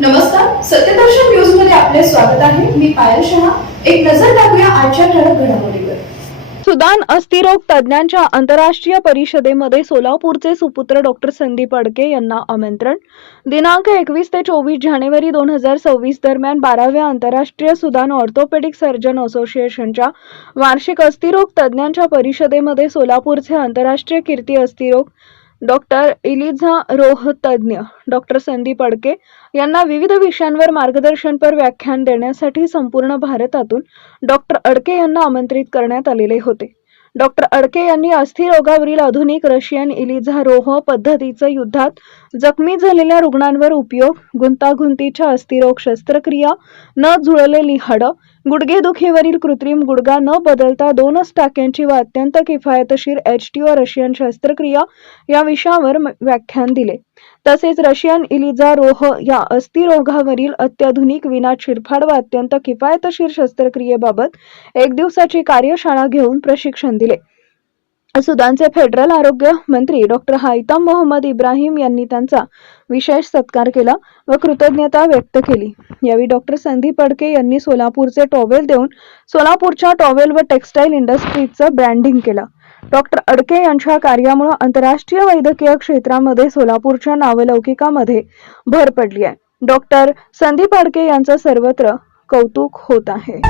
नमस्कार, सत्यदर्शन न्यूज मध्ये आपले स्वागत आहे. मी पायल शहा. एक नजर टाकूया आजच्या ठळक घडामोडीवर. सुदान अस्थिरोग तज्ञांच्या आंतरराष्ट्रीय परिषदेमध्ये सोलापूरचे सुपुत्र डॉक्टर संदीप अडके यांना आमंत्रण. दिनांक 21 ते 24 जानेवारी 2026 दरम्यान 12व्या आंतरराष्ट्रीय सुदान ऑर्थोपेडिक सर्जन असोसिएशनच्या वार्षिक अस्थिरोग तज्ञांच्या परिषदेमध्ये सोलापूरचे आंतरराष्ट्रीय कीर्ती अस्थिरोग डॉक्टर इलिझा रोह तज्ञ डॉक्टर संदीप अडके यांना विविध विषयांवर मार्गदर्शनपर व्याख्यान देण्यासाठी संपूर्ण भारतातून डॉक्टर अडके यांना आमंत्रित करण्यात आलेले होते. डॉक्टर अडके यांनी अस्थिरोगावरील आधुनिक रशियन इलिझा रोह पद्धतीचा युद्धात जखमी झालेल्या रुग्णांवर उपयोग, गुंतागुंतीच्या अस्थिरोग शस्त्रक्रिया, न जुळलेली हाडं, गुडघेदुखीवरील कृत्रिम गुडघा न बदलता 2च टाक्यांची व अत्यंत किफायतशीर HTO रशियन शस्त्रक्रिया या विषयावर व्याख्यान दिले. तसेच रशियन इलिझा रोह या अस्थिरोगावरील अत्याधुनिक विना चिरफाड व अत्यंत किफायतशीर शस्त्रक्रियेबाबत 1 दिवसाची कार्यशाळा घेऊन प्रशिक्षण दिले. सुदानचे फेडरल आरोग्य मंत्री डॉक्टर हायतम मोहम्मद इब्राहिम यांनी त्यांचा विशेष सत्कार केला व कृतज्ञता व्यक्त केली. यावेळी डॉक्टर संदीप अडके यांनी सोलापूरचे टॉवेल देऊन सोलापूरच्या टॉवेल व टेक्सटाईल इंडस्ट्रीजचं ब्रँडिंग केलं. डॉक्टर अडके यांच्या कार्यामुळे आंतरराष्ट्रीय वैद्यकीय क्षेत्रामध्ये सोलापूरच्या नावलौकिकामध्ये भर पडली आहे. डॉक्टर संदीप अडके यांचं सर्वत्र कौतुक होत आहे.